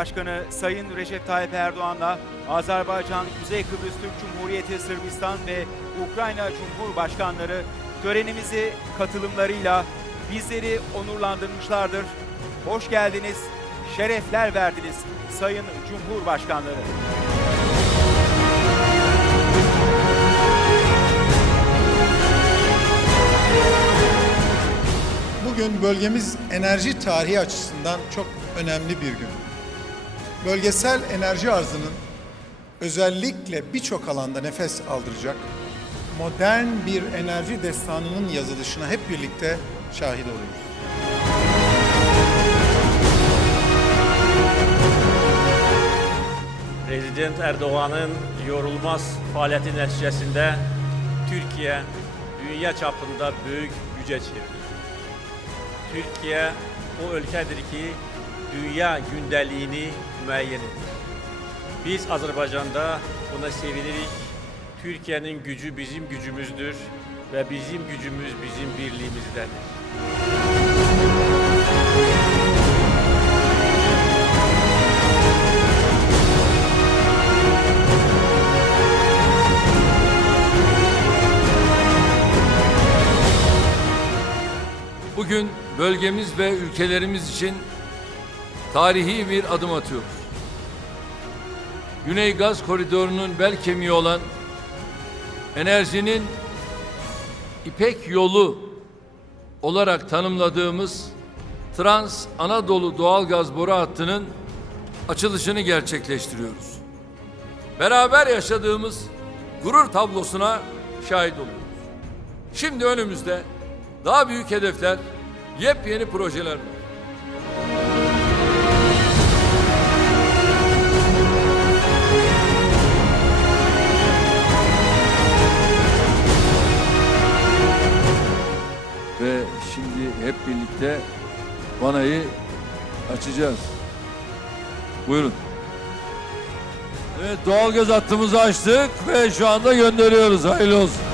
Cumhurbaşkanı Sayın Recep Tayyip Erdoğan'la Azerbaycan, Kuzey Kıbrıs Türk Cumhuriyeti, Sırbistan ve Ukrayna Cumhurbaşkanları törenimizi katılımlarıyla bizleri onurlandırmışlardır. Hoş geldiniz, şerefler verdiniz Sayın Cumhurbaşkanları. Bugün bölgemiz enerji tarihi açısından çok önemli bir gün. Bölgesel enerji arzının özellikle birçok alanda nefes aldıracak modern bir enerji destanının yazılışına hep birlikte şahit oluyoruz. Prezident Erdoğan'ın yorulmaz faaliyeti neticesinde Türkiye dünya çapında büyük güce çevrildi. Türkiye o ülkedir ki dünya gündeliğini müeyyen ediyor. Biz Azerbaycan'da buna sevinirik. Türkiye'nin gücü bizim gücümüzdür ve bizim gücümüz bizim birliğimizdedir. Bugün bölgemiz ve ülkelerimiz için tarihi bir adım atıyoruz. Güney Gaz Koridoru'nun bel kemiği olan enerjinin İpek Yolu olarak tanımladığımız Trans Anadolu Doğalgaz Boru Hattı'nın açılışını gerçekleştiriyoruz. Beraber yaşadığımız gurur tablosuna şahit oluyoruz. Şimdi önümüzde daha büyük hedefler, yepyeni projeler var. Hep birlikte vanayı açacağız. Buyurun. Evet doğalgaz hattımızı açtık ve şu anda gönderiyoruz. Hayırlı olsun.